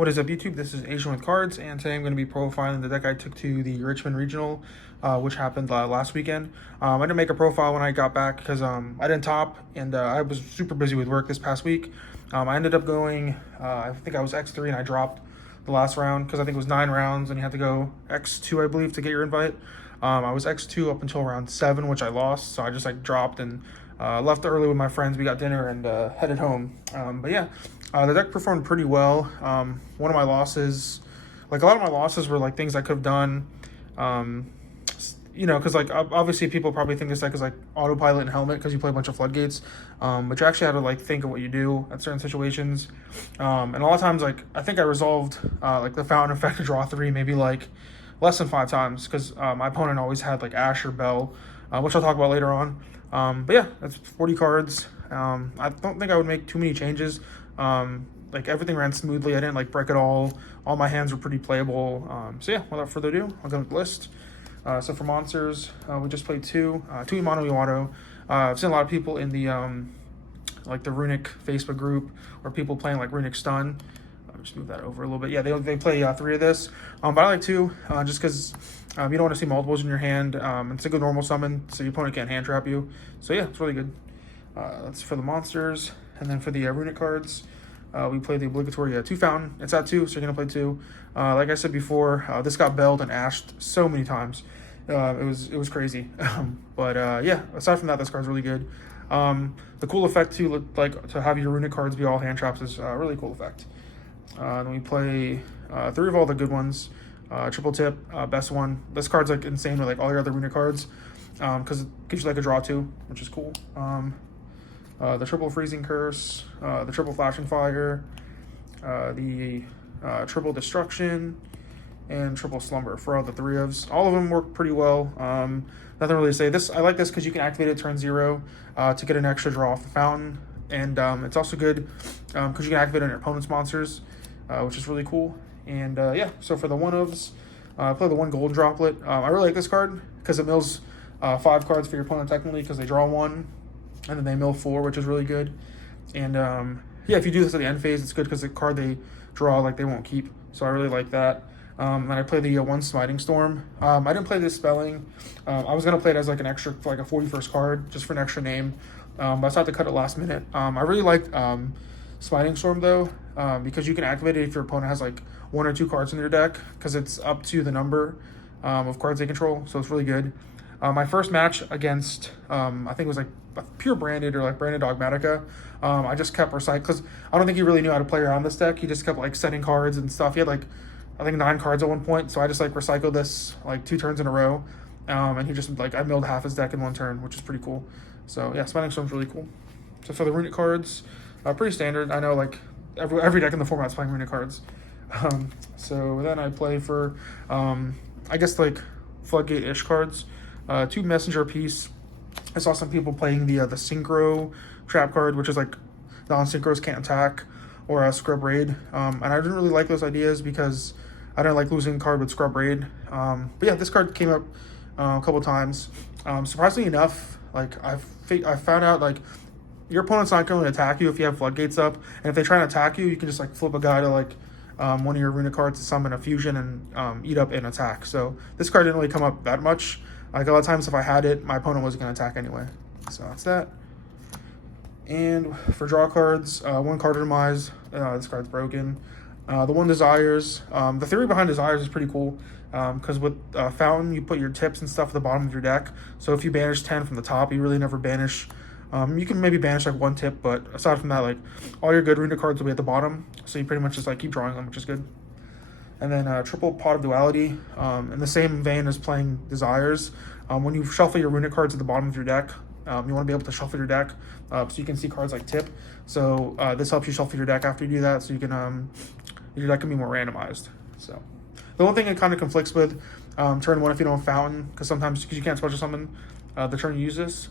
What is up, YouTube? This is Asian with Cards, and today I'm going to be profiling the deck I took to the Richmond Regional, which happened last weekend. I didn't make a profile when I got back because I didn't top, and I was super busy with work this past week. I ended up going, I think I was X3, and I dropped the last round because I think it was 9 rounds, and you had to go X2, I believe, to get your invite. I was X2 up until round 7, which I lost, so I just dropped and left early with my friends. We got dinner and headed home. But yeah, the deck performed pretty well. One of my losses, a lot of my losses were things I could have done. Because obviously people probably think this deck is autopilot and helmet because you play a bunch of floodgates, but you actually had to think of what you do at certain situations. And a lot of times I think I resolved the fountain effect to draw 3 maybe less than 5 times because my opponent always had Ash or Bell, which I'll talk about later on. But yeah, that's 40 cards. I don't think I would make too many changes. Everything ran smoothly. I didn't break it all. All my hands were pretty playable. So yeah, without further ado, I'll go with the list. So for monsters, we just played 2 mono Iwado. I've seen a lot of people in the the Runick Facebook group or people playing Runick Stun. Just move that over a little bit. Yeah, they play 3 of this, but I like 2 just because you don't want to see multiples in your hand. It's a good normal summon, so your opponent can't hand trap you. So yeah, it's really good. That's for the monsters, and then for the Runick cards, we play the obligatory 2 fountain. It's at 2, so you're gonna play 2. Like I said before, this got belled and ashed so many times. It was crazy. But yeah, aside from that, this card's really good. The cool effect to to have your Runick cards be all hand traps is a really cool effect. Then we play 3 of all the good ones. Triple tip, best one. This card's insane with all your other Runick cards because it gives you a draw 2, which is cool. The triple freezing curse, the triple flashing fire, the triple destruction, and triple slumber for all the 3 ofs. All of them work pretty well. Nothing really to say. I like this because you can activate it turn 0 to get an extra draw off the fountain, and it's also good because you can activate it on your opponent's monsters, which is really cool. And yeah, so for the 1-ofs, I play the 1 golden droplet. I really like this card because it mills 5 cards for your opponent technically because they draw 1, and then they mill 4, which is really good. And yeah, if you do this at the end phase, it's good because the card they draw they won't keep. So I really like that. And I play the 1 smiting storm. I didn't play this spelling. I was gonna play it as an extra a 41st card just for an extra name. But I decided to cut it last minute. I really liked smiting storm though because you can activate it if your opponent has 1 or 2 cards in their deck because it's up to the number of cards they control. So it's really good. My first match against I think it was pure branded or branded dogmatica. I just kept recycling because I don't think he really knew how to play around this deck. He just kept setting cards and stuff. He had I think 9 cards at one point, so I just recycled this 2 turns in a row, and he just I milled half his deck in 1 turn, which is pretty cool. So yeah, Smiting Storm's really cool. So for the Runick cards, pretty standard. I know every deck in the format's playing Runick cards. So then I play for I guess Floodgate-ish cards, 2 messenger piece. I saw some people playing the synchro trap card, which is non-synchros can't attack, or a scrub raid, and I didn't really like those ideas because I didn't like losing a card with scrub raid. But yeah, this card came up a couple times. Surprisingly enough, I found out your opponent's not going to attack you if you have floodgates up, and if they try and attack you, you can just flip a guy to one of your Runick cards to summon a fusion and eat up an attack. So this card didn't really come up that much. A lot of times if I had it, my opponent wasn't going to attack anyway. So that's that. And for draw cards, 1 card of Demise. This card's broken. The 1 Desires. The theory behind Desires is pretty cool because with Fountain, you put your tips and stuff at the bottom of your deck. So if you banish 10 from the top, you really never banish. You can maybe banish 1 tip, but aside from that, all your good Runick cards will be at the bottom. So you pretty much just keep drawing them, which is good. And then triple Pot of Duality. In the same vein as playing Desires, when you shuffle your Runick cards at the bottom of your deck, you want to be able to shuffle your deck so you can see cards like tip. So this helps you shuffle your deck after you do that, so you can your deck can be more randomized. So the one thing it kind of conflicts with turn 1 if you don't have Fountain, because sometimes because you can't special summon the turn you use this,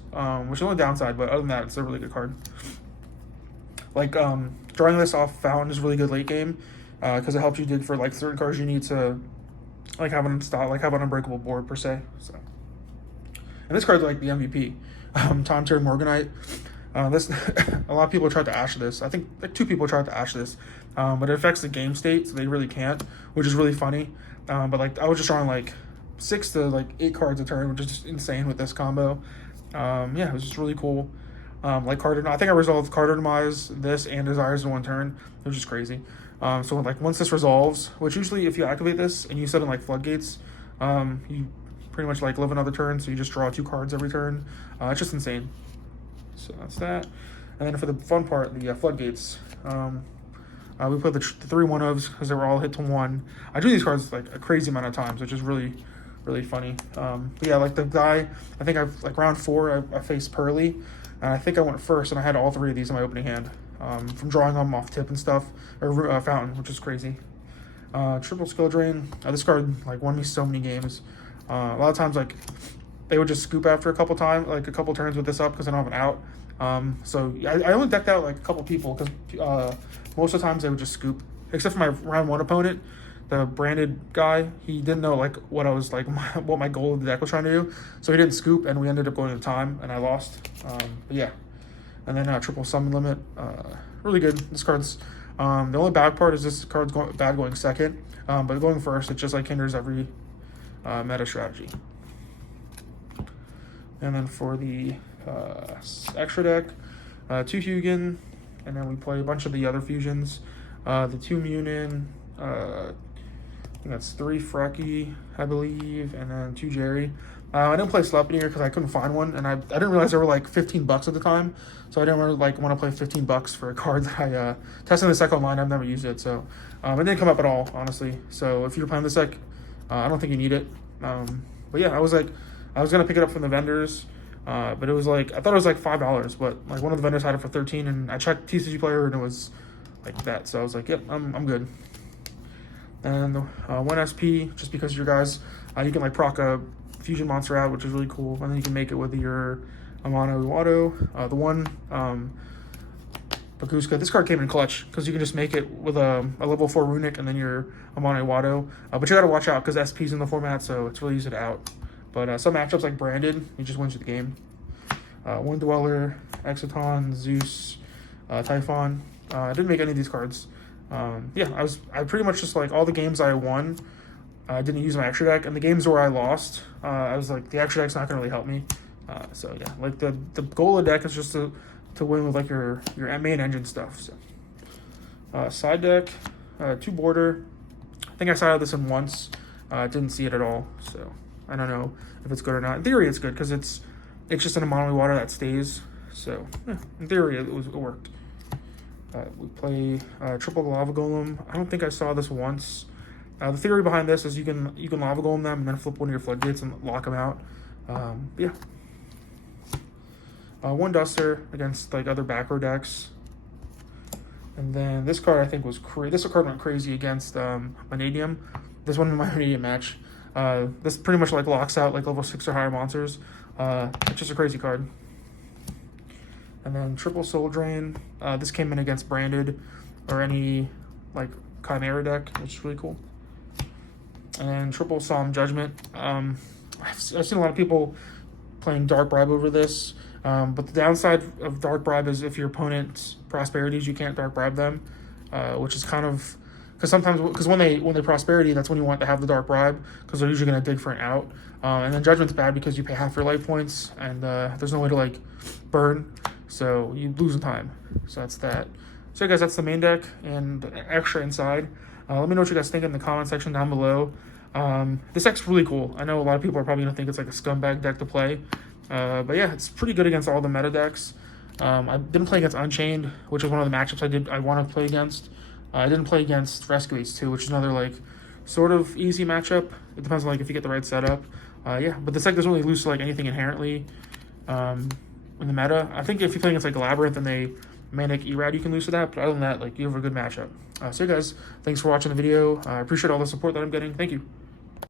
which is the only downside. But other than that, it's a really good card. Drawing this off Fountain is really good late game because it helps you dig for certain cards you need to have an have an unbreakable board per se. So, and this card's the MVP. Time turn Morganite. This a lot of people tried to ash this. I think like 2 people tried to ash this, but it affects the game state, so they really can't, which is really funny. But like I was just drawing like 6 to like 8 cards a turn, which is just insane with this combo. Yeah, it was just really cool. Like I think I resolved Carter Demise, this, and Desires in 1 turn. It was just crazy. So like once this resolves, which usually if you activate this and you set in like Floodgates, you pretty much like live another turn, so you just draw 2 cards every turn. It's just insane. So that's that. And then for the fun part, the Floodgates. We put the 3 1-ofs because they were all hit to 1. I drew these cards like a crazy amount of times, which is really, really funny. But yeah, like the guy, I think I've like round 4, I faced Pearly, and I think I went first, and I had all 3 of these in my opening hand from drawing them off tip and stuff, or Fountain, which is crazy. Triple Skill Drain. This card like won me so many games. A lot of times like they would just scoop after a couple turns with this up because I don't have an out. So I only decked out like a couple people because most of the times they would just scoop, except for my round 1 opponent, the branded guy. He didn't know like what I was like, what my goal of the deck was trying to do, so he didn't scoop, and we ended up going to time, and I lost. But yeah, and then Triple Summon Limit, really good. This card's the only bad part is this card's going second, but going first, it just like hinders every meta strategy. And then for the extra deck, 2 Hugin, and then we play a bunch of the other fusions. The 2 Munin, I think that's 3 Frecky, I believe, and then 2 Jerry. I didn't play Sleipnir because I couldn't find one, and I didn't realize they were like $15 at the time, so I didn't really like want to play $15 for a card that I tested in the deck online. I've never used it, so it didn't come up at all, honestly. So if you're playing this deck, I don't think you need it. But yeah, I was gonna pick it up from the vendors, but it was like I thought it was like $5, but like one of the vendors had it for 13, and I checked TCG Player and it was like that, so I was like, yep, I'm good. And 1 SP, just because your guys, you can like proc a fusion monster out, which is really cool, and then you can make it with your Amano Iwado. The 1 Bakuska, this card came in clutch because you can just make it with a level 4 Runick and then your Amano Iwado. But you gotta watch out because SP's in the format, so it's really easy to out. But some matchups like Branded, he just wins the game. 1 Dweller, Exoton, Zeus, Typhon. I didn't make any of these cards. Yeah, I pretty much just like all the games I won, I didn't use my extra deck, and the games where I lost, I was like, the extra deck's not gonna really help me. So yeah, like the goal of the deck is just to win with like your main engine stuff. So side deck, 2 Border. I think I sided this in once. Didn't see it at all, so I don't know if it's good or not. In theory, it's good because it's just an Amano water that stays. So yeah, in theory, it worked. We play triple Lava Golem. I don't think I saw this once. The theory behind this is you can Lava Golem them and then flip one of your Floodgates and lock them out. Yeah. 1 Duster against like other back row decks. And then this card I think was this card went crazy against Vanadium. This one in my Vanadium match. This pretty much like locks out like level 6 or higher monsters. It's just a crazy card. And then triple Soul Drain. This came in against Branded or any like Chimera deck, which is really cool. And then triple Solemn Judgment. I've seen a lot of people playing Dark Bribe over this. But the downside of Dark Bribe is if your opponent's prosperities, you can't Dark Bribe them, which is kind of because when they prosperity, that's when you want to have the Dark Bribe because they're usually going to dig for an out. And then Judgment's bad because you pay half your life points and there's no way to like burn, so you lose in time. So that's that. So guys, that's the main deck and extra inside. Let me know what you guys think in the comment section down below. This deck's really cool. I know a lot of people are probably going to think it's like a scumbag deck to play. But yeah, it's pretty good against all the meta decks. I didn't play against Unchained, which is one of the matchups I want to play against. I didn't play against Rescue Ace 2, which is another like sort of easy matchup. It depends on like if you get the right setup. Yeah, but this deck doesn't really lose to like anything inherently in the meta. I think if you play against like Labyrinth and they Manic Erad, you can lose to that. But other than that, like you have a good matchup. So guys, thanks for watching the video. I appreciate all the support that I'm getting. Thank you.